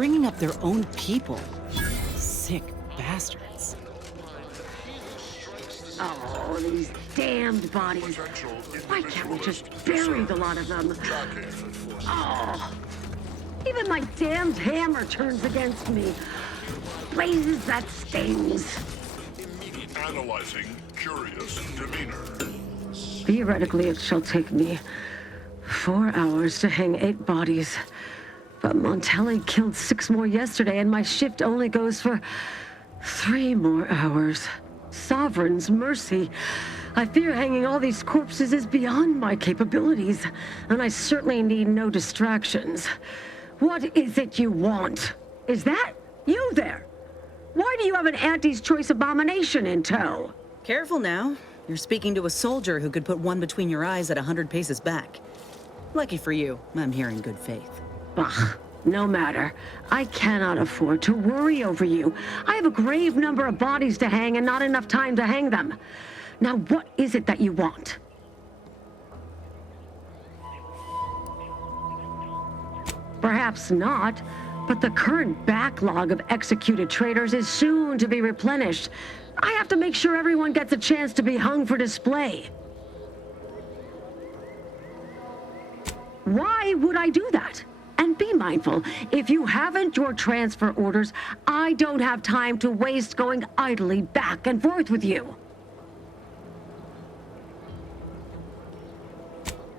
stringing up their own people. Sick bastards. Oh, these damned bodies. Why can't we just bury the lot of them? Oh, even my damned hammer turns against me. Blazes, that stings. Analyzing curious demeanor. Theoretically, it shall take me 4 hours to hang 8 bodies. But Montelli killed 6 more yesterday, and my shift only goes for 3 more hours. Sovereign's mercy. I fear hanging all these corpses is beyond my capabilities, and I certainly need no distractions. What is it you want? Is that you there? Why do you have an Auntie's Choice abomination in tow? Careful now. You're speaking to a soldier who could put one between your eyes at 100 paces back. Lucky for you, I'm here in good faith. Ugh, no matter. I cannot afford to worry over you. I have a grave number of bodies to hang and not enough time to hang them. Now, what is it that you want? Perhaps not, but the current backlog of executed traitors is soon to be replenished. I have to make sure everyone gets a chance to be hung for display. Why would I do that? And be mindful, if you haven't your transfer orders, I don't have time to waste going idly back and forth with you.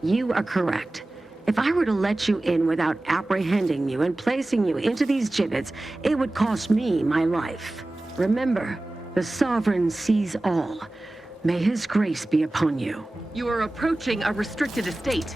You are correct. If I were to let you in without apprehending you and placing you into these gibbets, it would cost me my life. Remember, the Sovereign sees all. May his grace be upon you. You are approaching a restricted estate.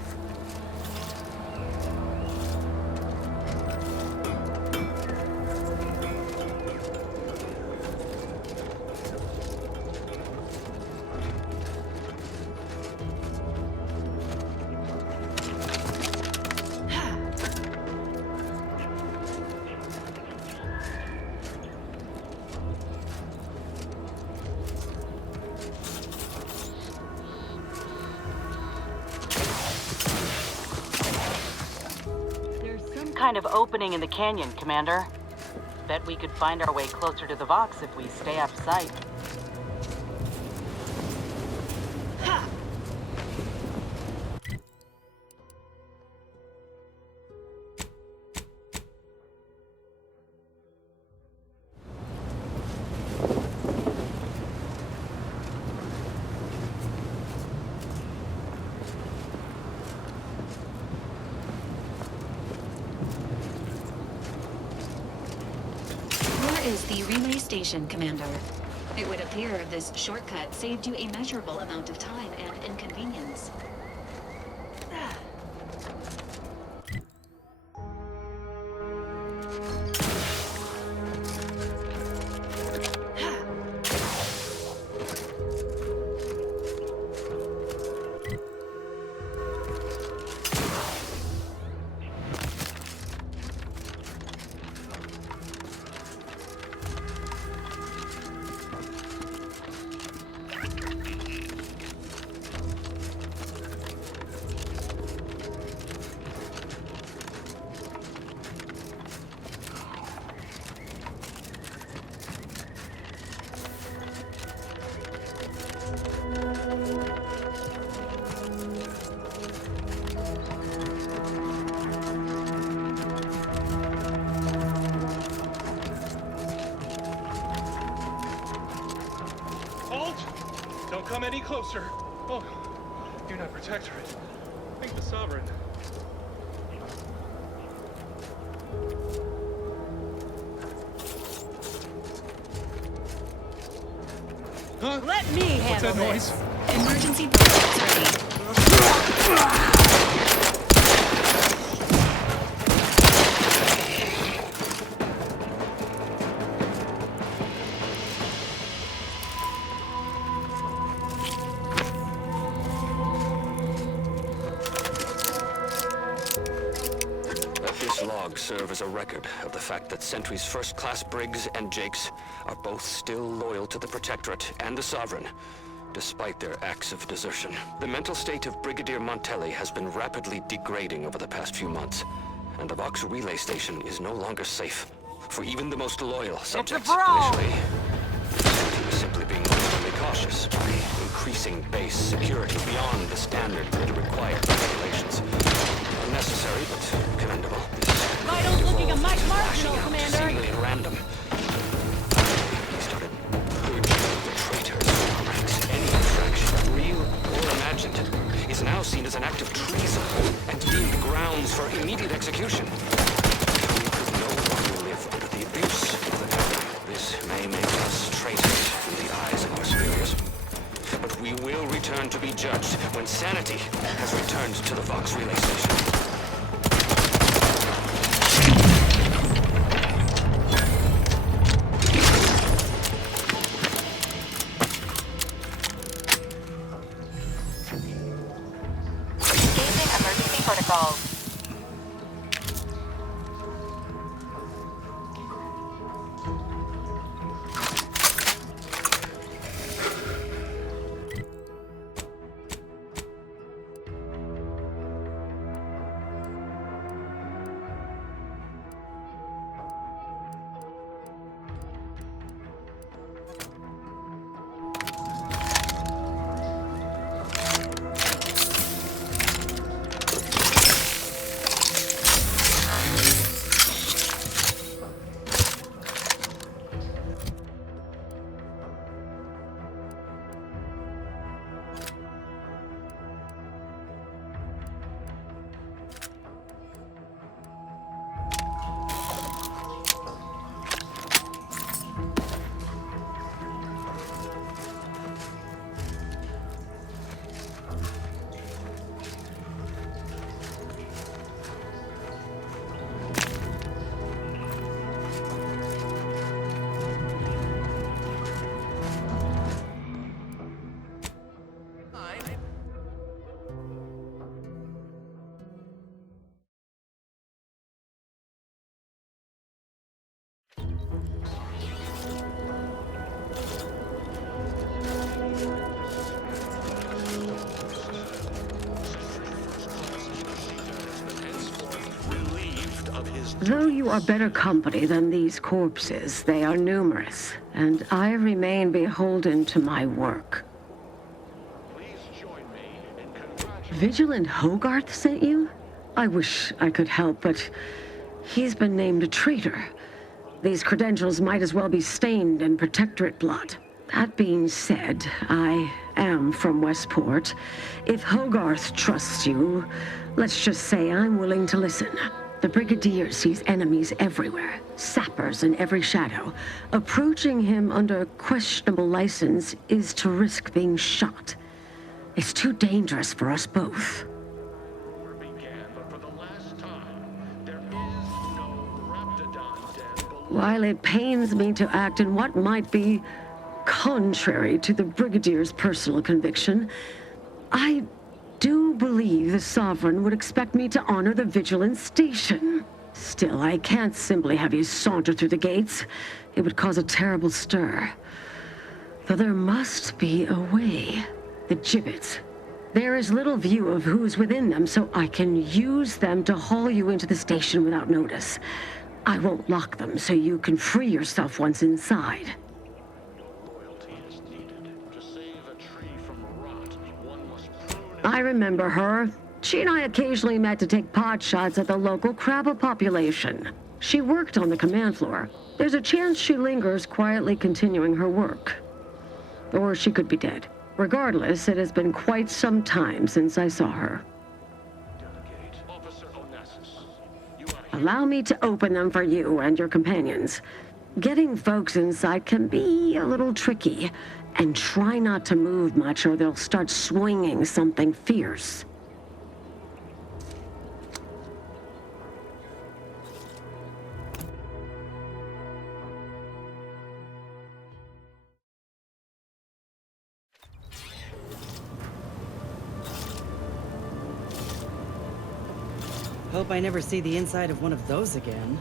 Kind of opening in the canyon, Commander. Bet we could find our way closer to the Vox if we stay out of sight. Is the relay station, Commander. It would appear this shortcut saved you a measurable amount of time and inconvenience. Don't come any closer. Oh, you're not Protectorate. Think the Sovereign. Huh? Let me handle What's that this. noise? Emergency broadcasts ready. Serve as a record of the fact that Sentry's first-class Briggs and Jakes are both still loyal to the Protectorate and the Sovereign, despite their acts of desertion. The mental state of Brigadier Montelli has been rapidly degrading over the past few months, and the Vox Relay Station is no longer safe for even the most loyal subjects. brawl! Initially, he was simply being overly cautious by increasing base security beyond the standard that required by regulations. Unnecessary, but commendable. Vitals looking a mite Flashing marginal, out Commander. seemingly at random. He started purging the traitors from our ranks. Any infraction, real or imagined, is now seen as an act of treason and deemed grounds for immediate execution. We could no longer live under the abuse of the government. This may make us traitors in the eyes of our superiors. But we will return to be judged when sanity has returned to the Vox Relay Station. Engaging emergency protocols. Though you are better company than these corpses, they are numerous, and I remain beholden to my work. Vigilant Hogarth sent you? I wish I could help, but he's been named a traitor. These credentials might as well be stained in Protectorate blood. That being said, I am from Westport. If Hogarth trusts you, let's just say I'm willing to listen. The Brigadier sees enemies everywhere, sappers in every shadow. Approaching him under questionable license is to risk being shot. It's too dangerous for us both. While it pains me to act in what might be contrary to the Brigadier's personal conviction, I do believe the Sovereign would expect me to honor the Vigilance Station. Still, I can't simply have you saunter through the gates. It would cause a terrible stir. Though there must be a way. The gibbets. There is little view of who's within them, so I can use them to haul you into the station without notice. I won't lock them, so you can free yourself once inside. I remember her. She and I occasionally met to take pot shots at the local crabba population. She worked on the command floor. There's a chance she lingers, quietly continuing her work. Or she could be dead. Regardless, it has been quite some time since I saw her. Allow me to open them for you and your companions. Getting folks inside can be a little tricky. And try not to move much or they'll start swinging something fierce. Hope I never see the inside of one of those again.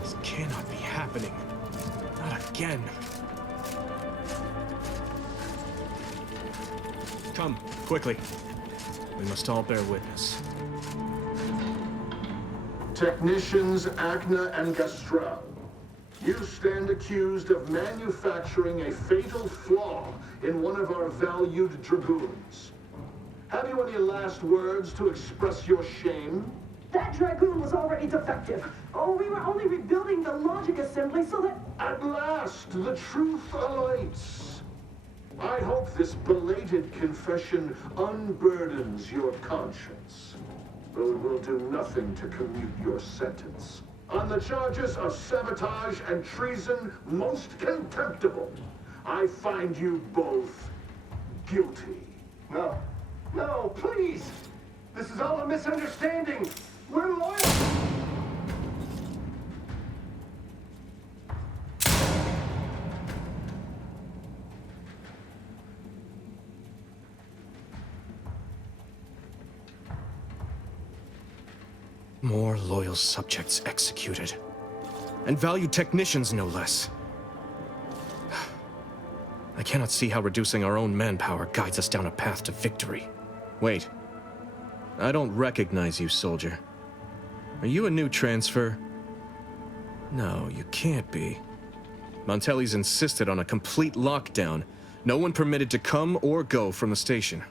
This cannot be happening. Not again. Come, quickly. We must all bear witness. Technicians Agna and Gastrell, you stand accused of manufacturing a fatal flaw in one of our valued dragoons. Have you any last words to express your shame? That Dragoon was already defective. Oh, we were only rebuilding the logic assembly so that... At last, the truth alights. I hope this belated confession unburdens your conscience, though it will do nothing to commute your sentence. On the charges of sabotage and treason most contemptible, I find you both guilty. No. No, please! This is all a misunderstanding! We're loyal! More loyal subjects executed. And valued technicians, no less. I cannot see how reducing our own manpower guides us down a path to victory. Wait. I don't recognize you, soldier. Are you a new transfer? No, you can't be. Montelli's insisted on a complete lockdown. No one permitted to come or go from the station.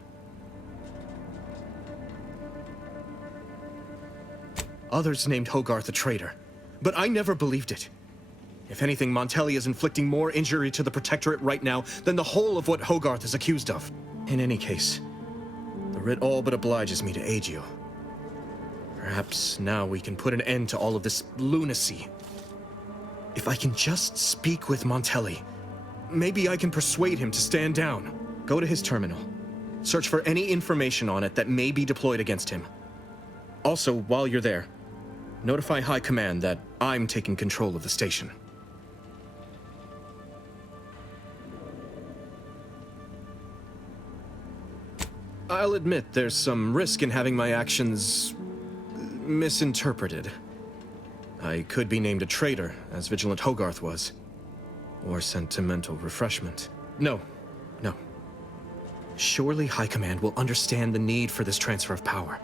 Others named Hogarth a traitor, but I never believed it. If anything, Montelli is inflicting more injury to the Protectorate right now than the whole of what Hogarth is accused of. In any case, the writ all but obliges me to aid you. Perhaps now we can put an end to all of this lunacy. If I can just speak with Montelli, maybe I can persuade him to stand down. Go to his terminal. Search for any information on it that may be deployed against him. Also, while you're there, notify High Command that I'm taking control of the station. I'll admit there's some risk in having my actions misinterpreted. I could be named a traitor, as Vigilant Hogarth was. Or sent to mental refreshment. No. Surely High Command will understand the need for this transfer of power.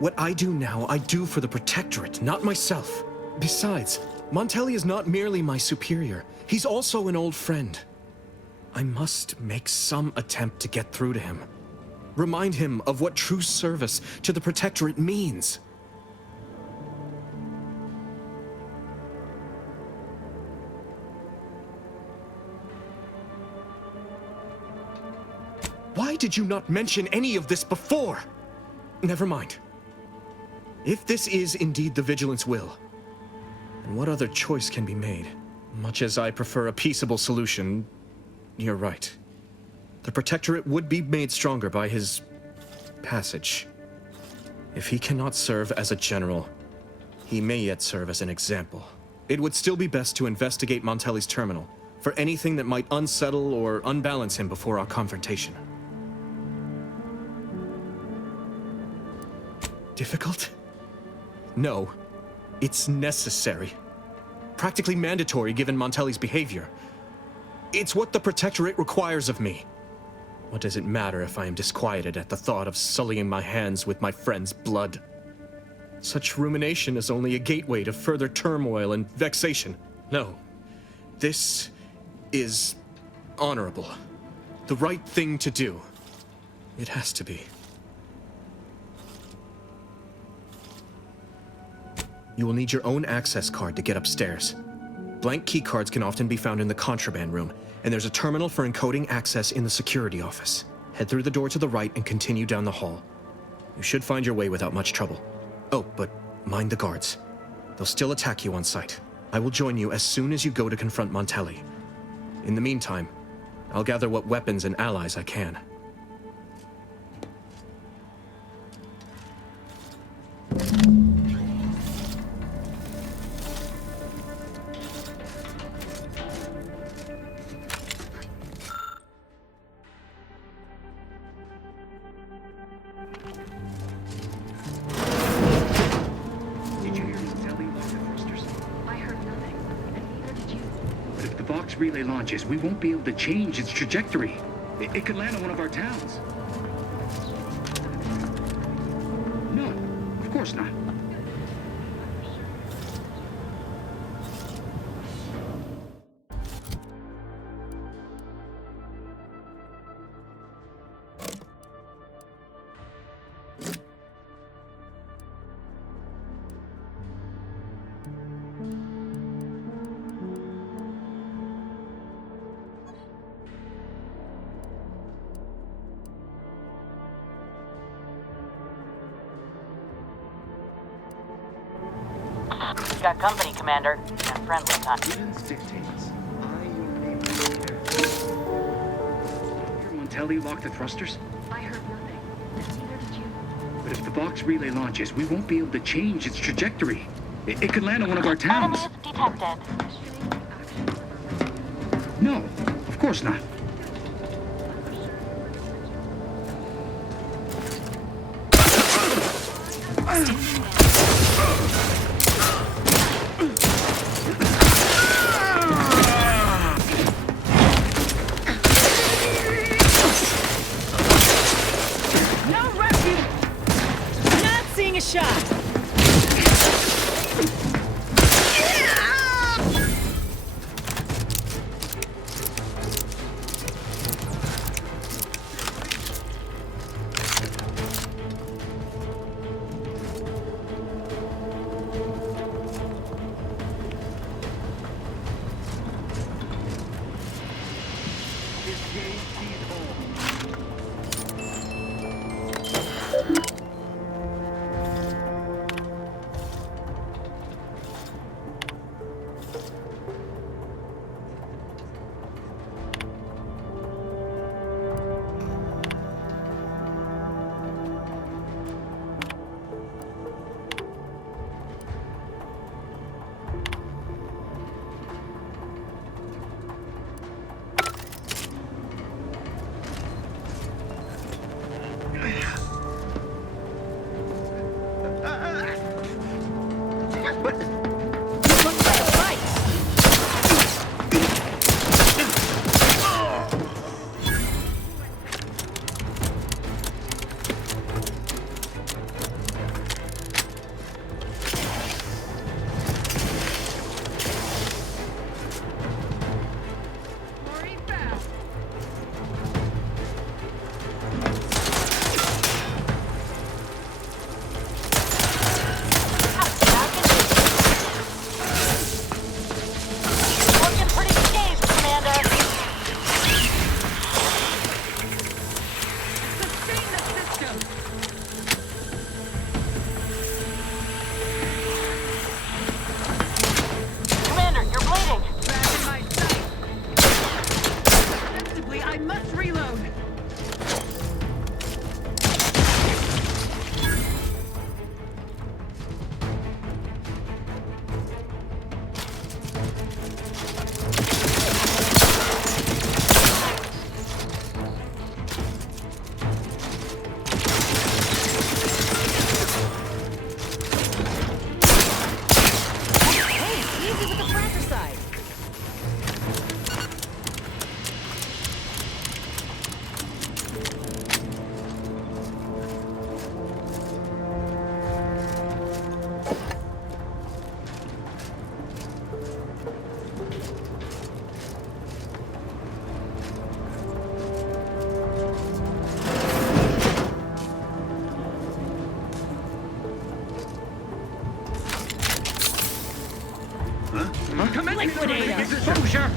What I do now, I do for the Protectorate, not myself. Besides, Montelli is not merely my superior. He's also an old friend. I must make some attempt to get through to him. Remind him of what true service to the Protectorate means. Why did you not mention any of this before? Never mind. If this is indeed the Vigilance will, then what other choice can be made? Much as I prefer a peaceable solution, you're right. The Protectorate would be made stronger by his passage. If he cannot serve as a general, he may yet serve as an example. It would still be best to investigate Montelli's terminal for anything that might unsettle or unbalance him before our confrontation. Difficult? No. It's necessary. Practically mandatory given Montelli's behavior. It's what the Protectorate requires of me. What does it matter if I am disquieted at the thought of sullying my hands with my friend's blood? Such rumination is only a gateway to further turmoil and vexation. No. This is honorable. The right thing to do. It has to be. You will need your own access card to get upstairs. Blank key cards can often be found in the contraband room, and there's a terminal for encoding access in the security office. Head through the door to the right and continue down the hall. You should find your way without much trouble. Oh, but mind the guards. They'll still attack you on sight. I will join you as soon as you go to confront Montelli. In the meantime, I'll gather what weapons and allies I can. If the Vox Relay launches, we won't be able to change its trajectory. It could land on one of our towns. course not. Got company, Commander. And friendly time. Prudence dictates. I, your neighbor, Brigadier Montelli locked the thrusters? I heard nothing. Neither did you. But if the Vox relay launches, we won't be able to change its trajectory. It could land on one of our towns. Enemies detected. No, of course not. No refuge! Not seeing a shot! Liquidator! Exposure!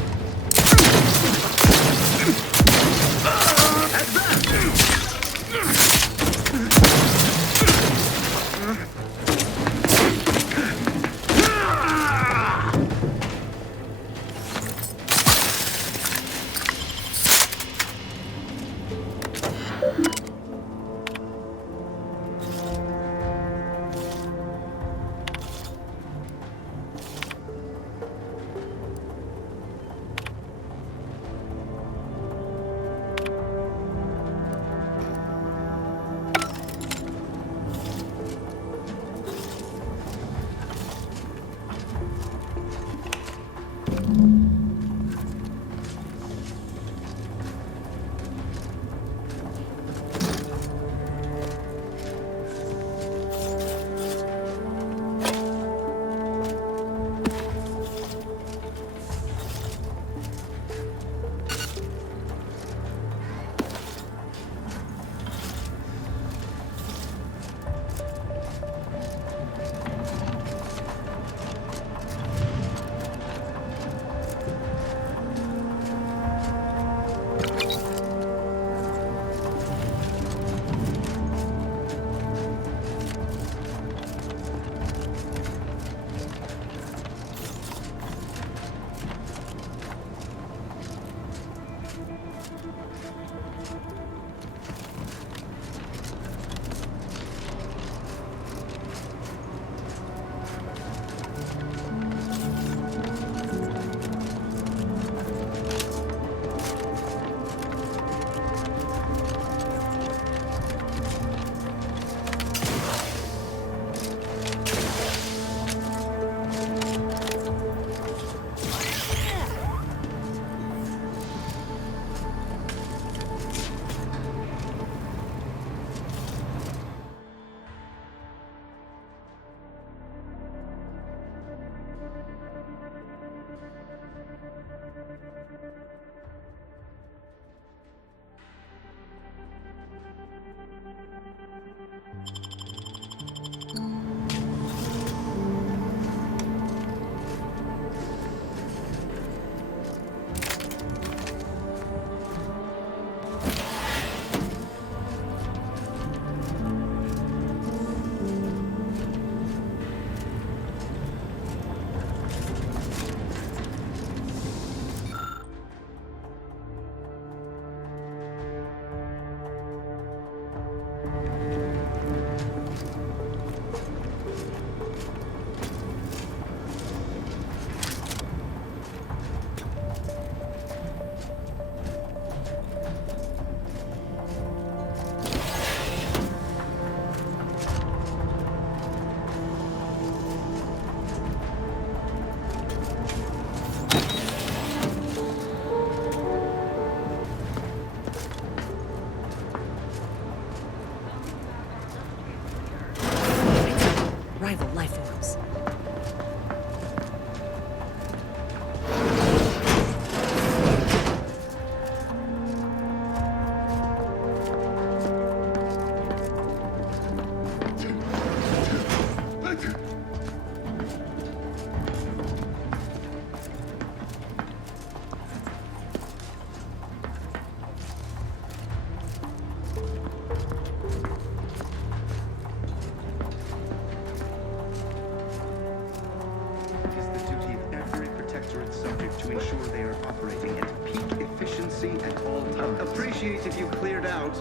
pilot subject to ensure they are operating at peak efficiency at all times. Appreciate if you cleared out.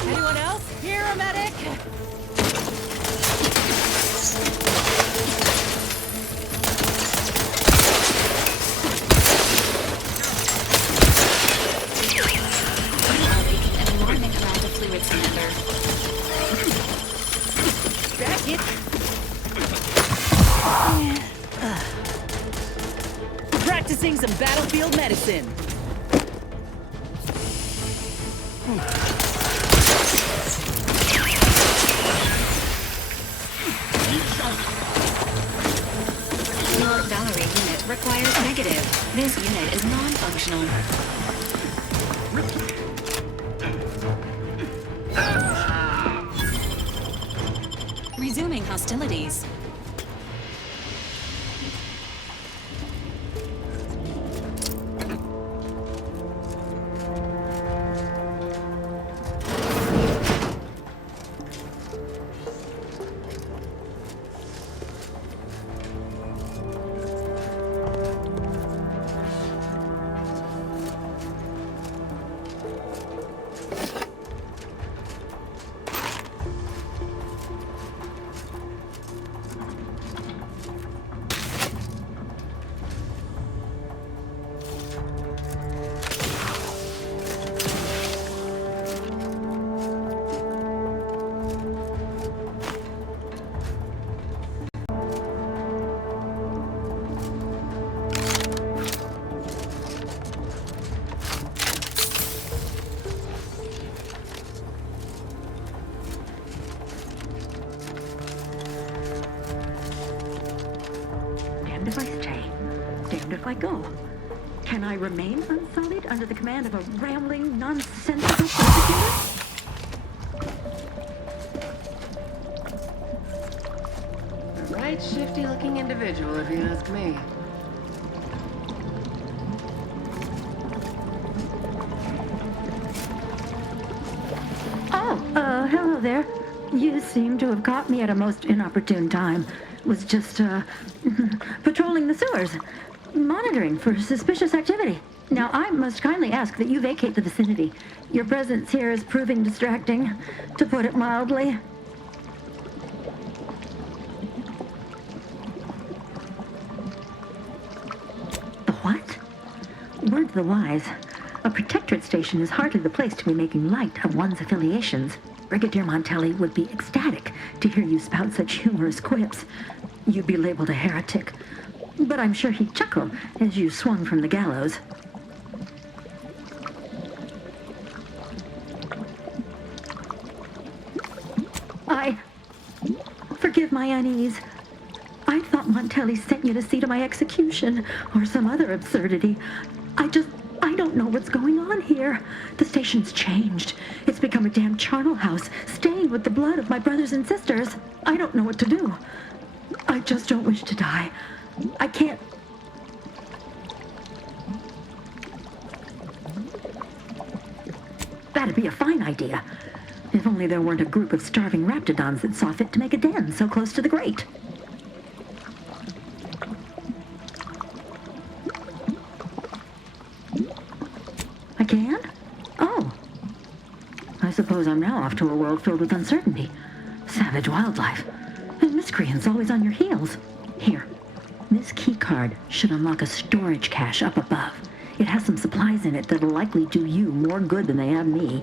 Anyone else? Here, a medic! Alarming amount of fluids, Commander. Back it! Practicing some battlefield medicine. Your Valerie unit requires negative. This unit is non-functional. Resuming hostilities. Damned if I stay, damned if I go. Can I remain unsullied under the command of a rambling, nonsensical persecutor? A right shifty-looking individual, if you ask me. Hello there. You seem to have caught me at a most inopportune time. Was just, patrolling the sewers, monitoring for suspicious activity. Now, I must kindly ask that you vacate the vicinity. Your presence here is proving distracting, to put it mildly. The what? Word to the wise. A Protectorate station is hardly the place to be making light of one's affiliations. Brigadier Montelli would be ecstatic to hear you spout such humorous quips. You'd be labeled a heretic, but I'm sure he'd chuckle as you swung from the gallows. Forgive my unease. I thought Montelli sent you to see to my execution, or some other absurdity. I don't know what's going on here. The station's changed. It's become a damn charnel house, stained with the blood of my brothers and sisters. I don't know what to do. I just don't wish to die. I can't... That'd be a fine idea. If only there weren't a group of starving raptidons that saw fit to make a den so close to the grate. I can? Oh. I suppose I'm now off to a world filled with uncertainty. Savage wildlife. And miscreants always on your heels. Here. This key card should unlock a storage cache up above. It has some supplies in it that'll likely do you more good than they have me.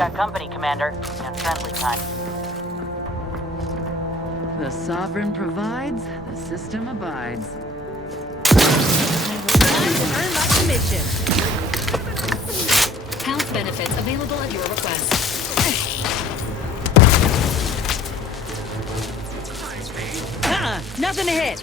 Got company, Commander, and friendly kind. The Sovereign provides, the system abides. Time to earn my commission. Health benefits available at your request. Nothing to hit.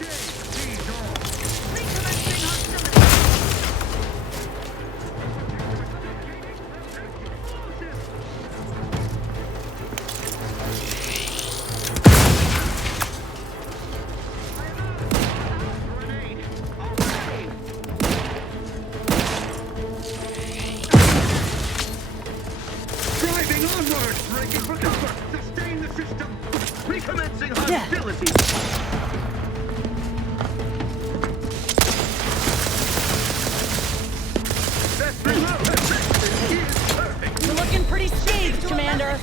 You're looking pretty scathed, Commander.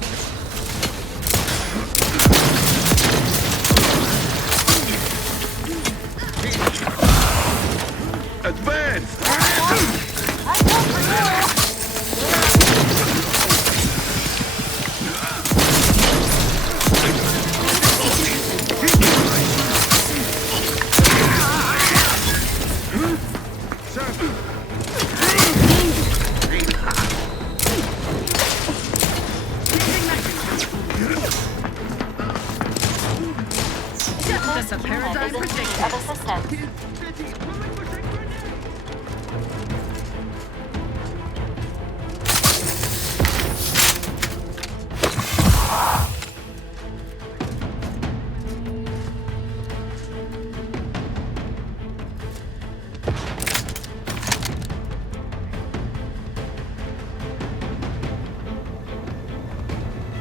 Advance! That's a paradigm prediction of assistance.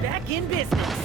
Back in business.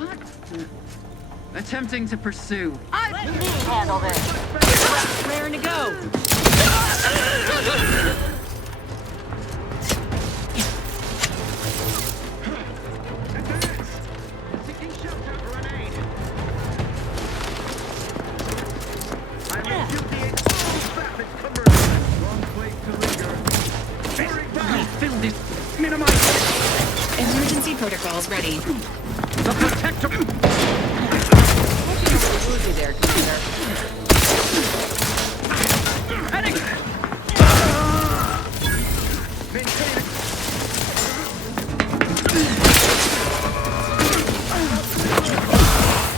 What? Attempting to pursue. Let me handle this. Raring to go. Taking shelter, grenade. I repudiate all savage commercial. Wrong place to linger. Filled it. Minimize. Emergency protocols ready. The Protectorate. Woozy there, Commander. Heading. Maintain.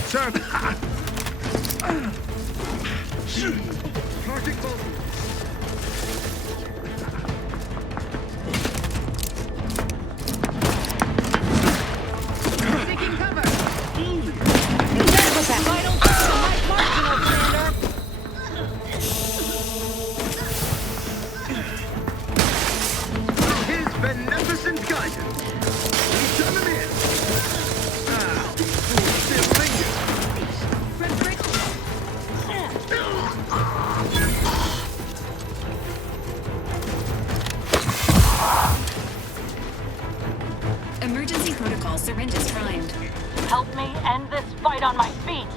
Sir. Charging bolt. Taking cover. That was that vital marginal, Commander. His beneficent guidance. We turn him in. Ah, still lingers. Emergency protocol syringes primed. Help me end this fight on my feet.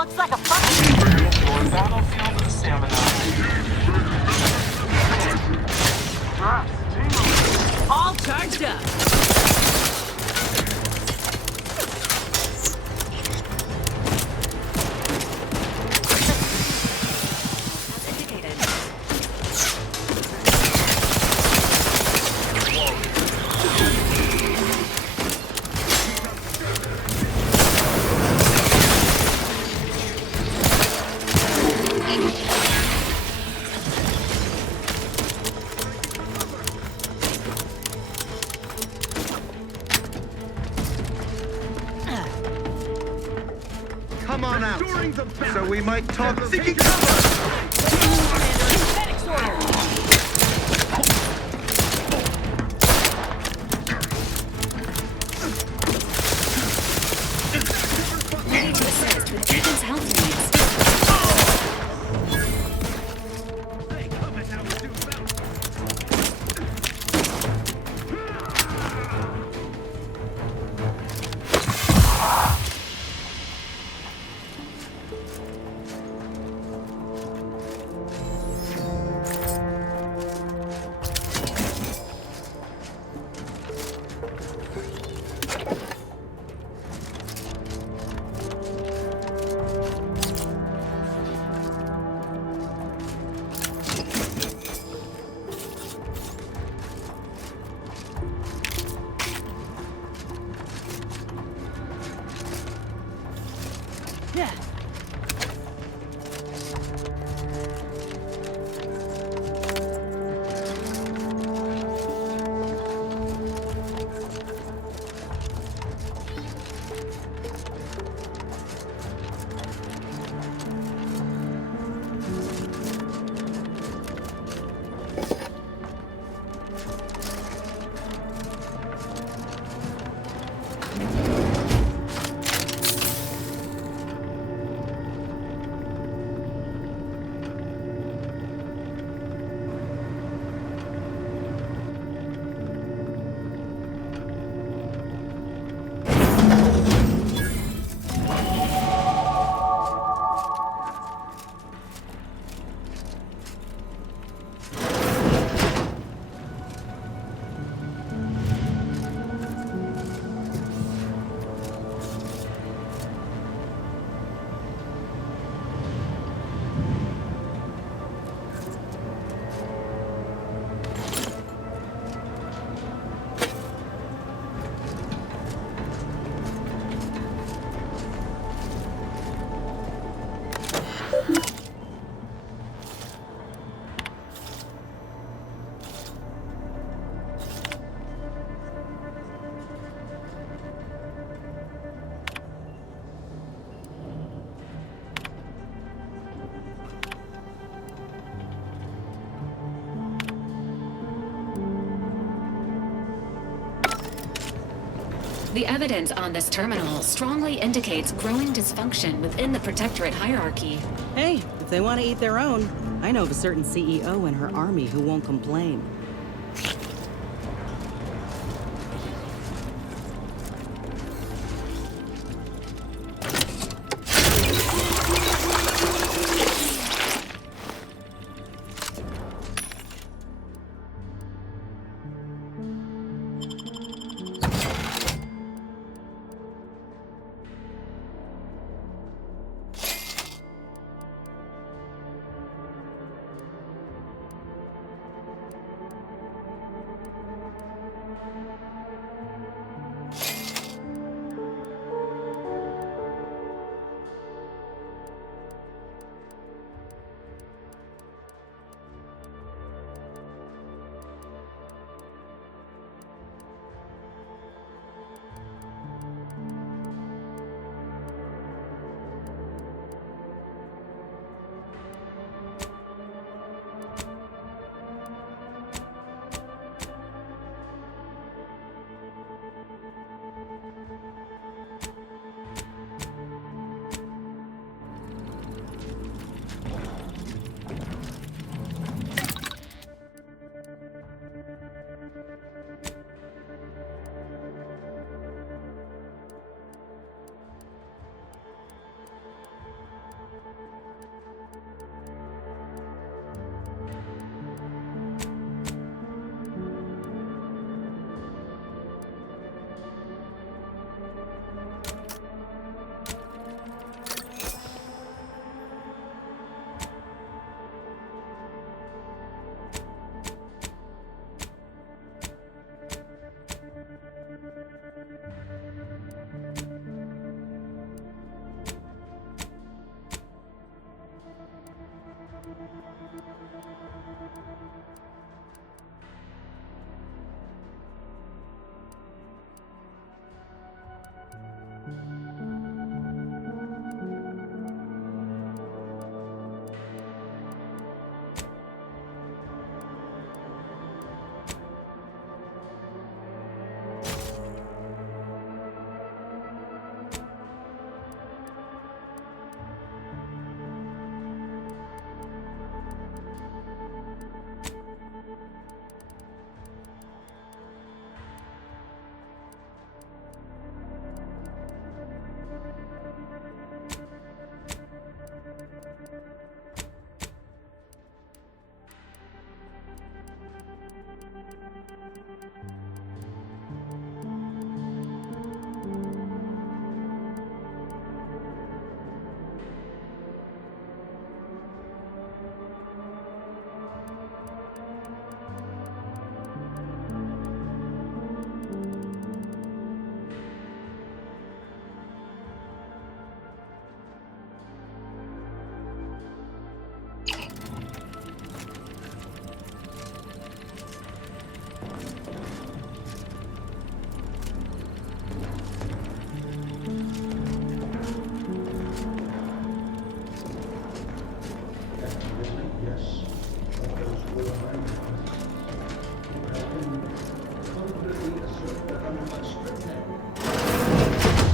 looks like a fucking... Your battlefield stamina. All charged up. Come on out, so we might talk seeking cover! Ready to assist with Deacon's health needs. Yeah. The evidence on this terminal strongly indicates growing dysfunction within the Protectorate hierarchy. Hey, if they want to eat their own, I know of a certain CEO and her army who won't complain.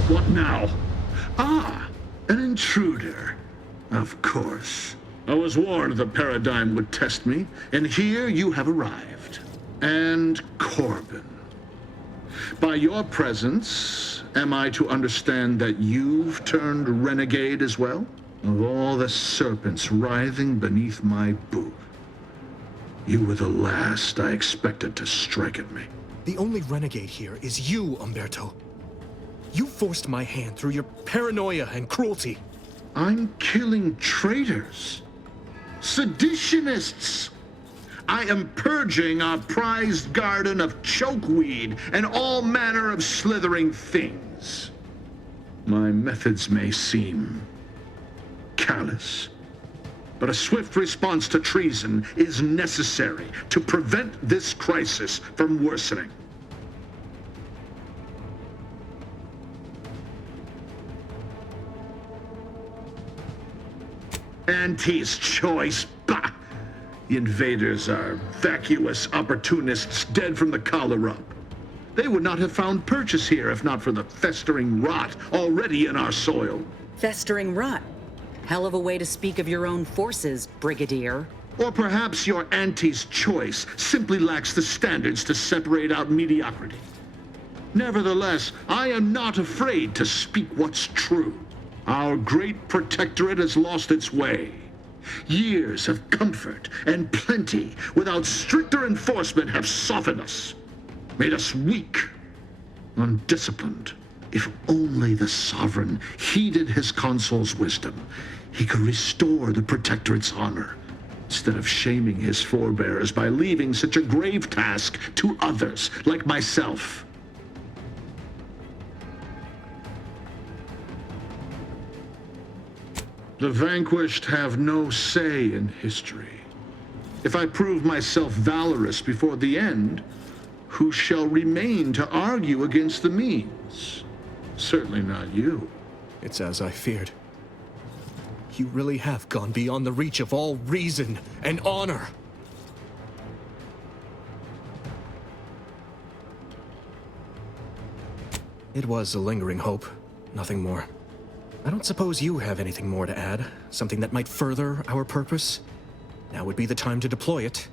What now? Ah, an intruder. Of course. I was warned the paradigm would test me, and here you have arrived. And Corbin. By your presence, am I to understand that you've turned renegade as well? Of all the serpents writhing beneath my boot, you were the last I expected to strike at me. The only renegade here is you, Umberto. You forced my hand through your paranoia and cruelty. I'm killing traitors, seditionists. I am purging our prized garden of chokeweed and all manner of slithering things. My methods may seem callous, but a swift response to treason is necessary to prevent this crisis from worsening. Auntie's choice, bah! The invaders are vacuous opportunists dead from the collar up. They would not have found purchase here if not for the festering rot already in our soil. Festering rot? Hell of a way to speak of your own forces, Brigadier. Or perhaps your auntie's choice simply lacks the standards to separate out mediocrity. Nevertheless, I am not afraid to speak what's true. Our great Protectorate has lost its way. Years of comfort and plenty without stricter enforcement have softened us, made us weak, undisciplined. If only the Sovereign heeded his consul's wisdom, he could restore the Protectorate's honor, instead of shaming his forebears by leaving such a grave task to others like myself. The vanquished have no say in history. If I prove myself valorous before the end, who shall remain to argue against the means? Certainly not you. It's as I feared. You really have gone beyond the reach of all reason and honor. It was a lingering hope, nothing more. I don't suppose you have anything more to add? Something that might further our purpose? Now would be the time to deploy it.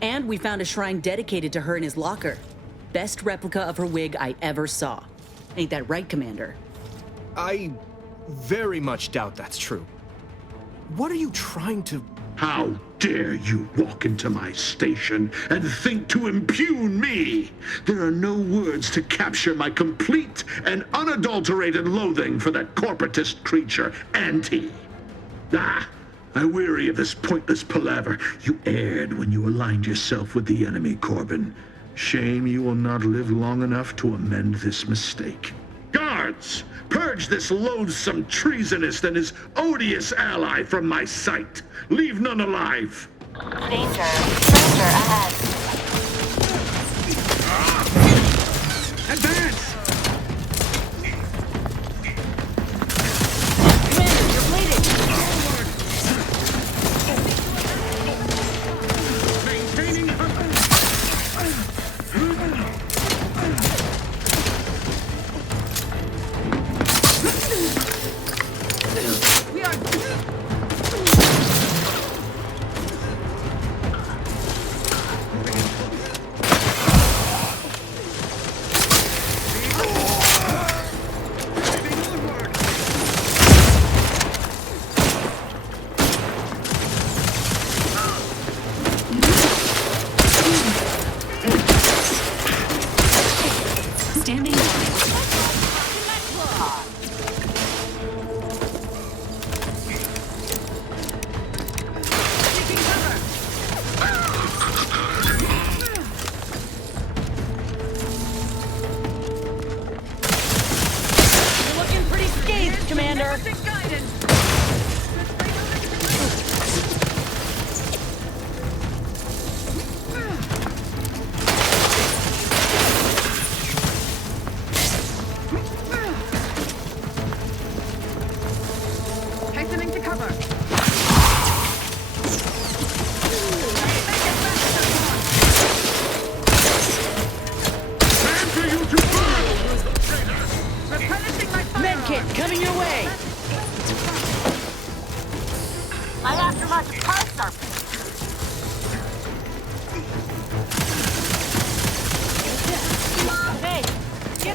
And we found a shrine dedicated to her in his locker. Best replica of her wig I ever saw. Ain't that right, Commander? I very much doubt that's true. What are you trying to... How dare you walk into my station and think to impugn me? There are no words to capture my complete and unadulterated loathing for that corporatist creature, Auntie. Ah, I weary of this pointless palaver. You erred when you aligned yourself with the enemy, Corbin. Shame you will not live long enough to amend this mistake. Guards, purge this loathsome treasonist and his odious ally from my sight. Leave none alive. Danger. Stranger ahead. Advance! Commander, you're bleeding! Maintaining cover! We are...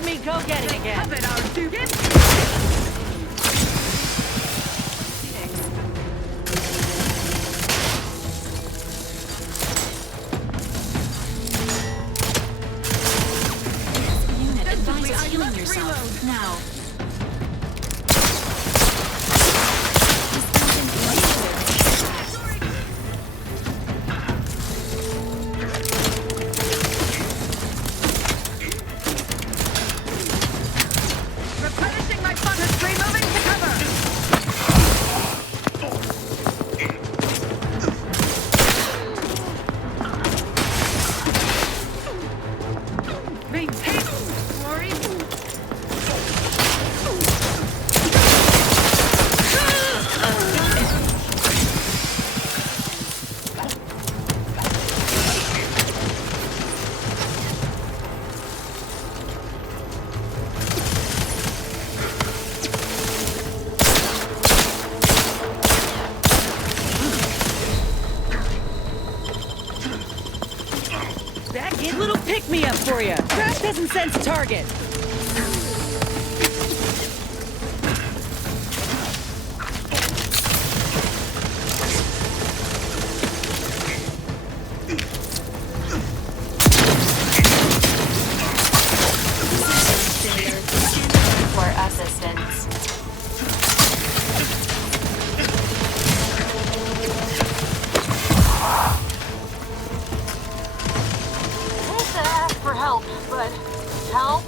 Let me go get it again. Covet our duties. Unit advised healing yourself. Now. Replenishing my fun history. Moving to cover. Maintain glory. Back in, little pick-me-up for you. Crash doesn't sense target. For assistance. Hate to ask for help, but help?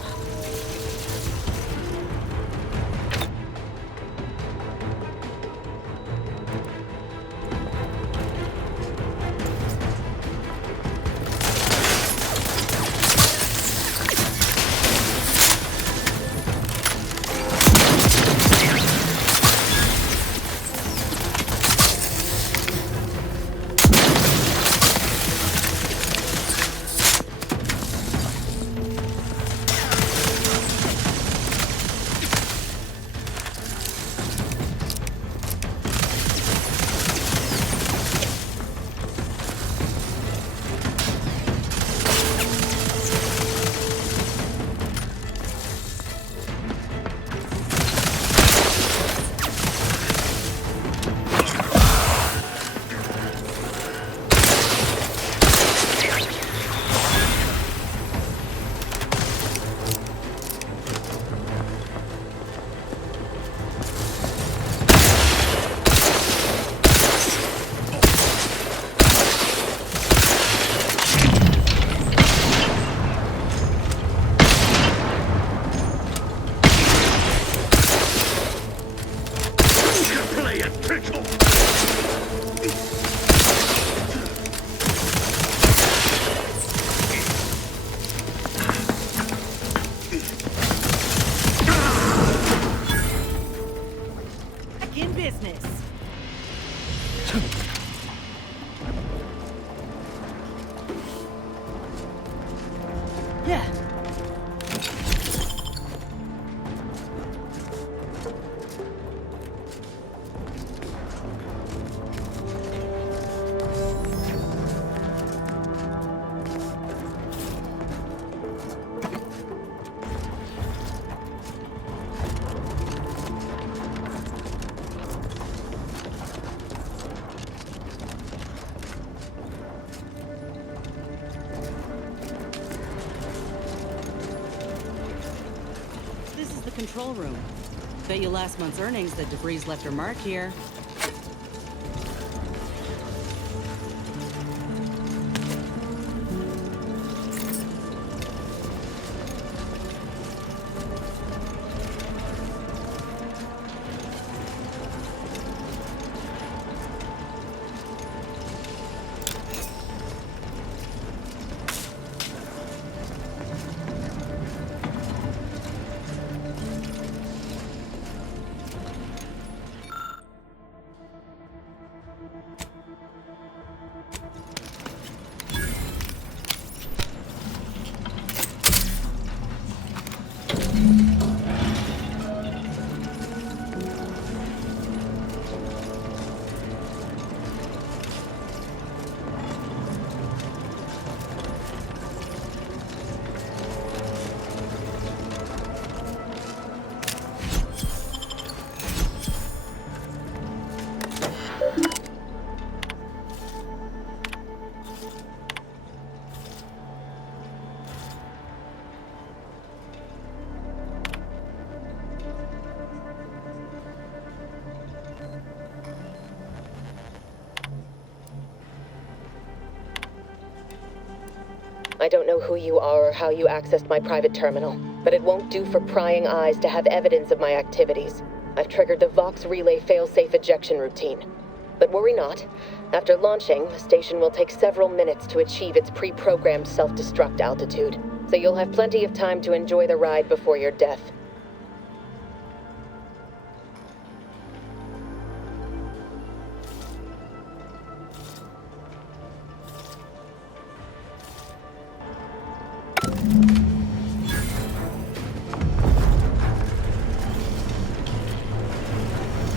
Play it, pickle! Back in business. Yeah. This is the control room. Bet you last month's earnings that debris left her mark here. I don't know who you are or how you accessed my private terminal, but it won't do for prying eyes to have evidence of my activities. I've triggered the Vox Relay fail-safe ejection routine. But worry not. After launching, the station will take several minutes to achieve its pre-programmed self-destruct altitude, so you'll have plenty of time to enjoy the ride before your death.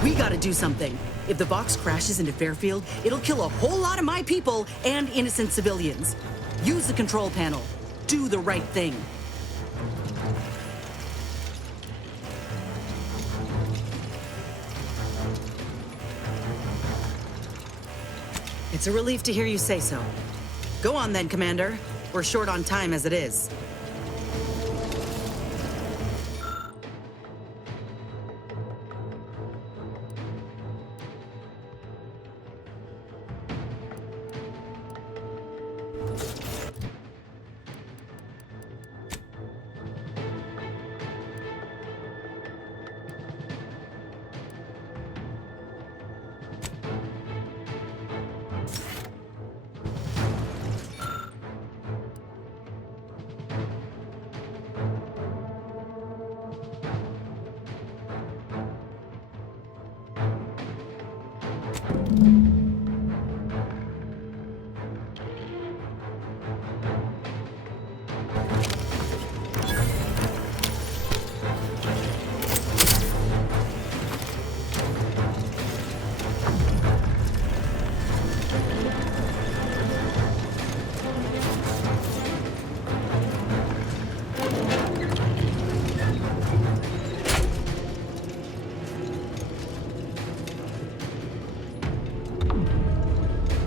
We gotta do something. If the Vox crashes into Fairfield, it'll kill a whole lot of my people and innocent civilians. Use the control panel. Do the right thing. It's a relief to hear you say so. Go on then, Commander. We're short on time as it is.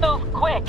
Move quick!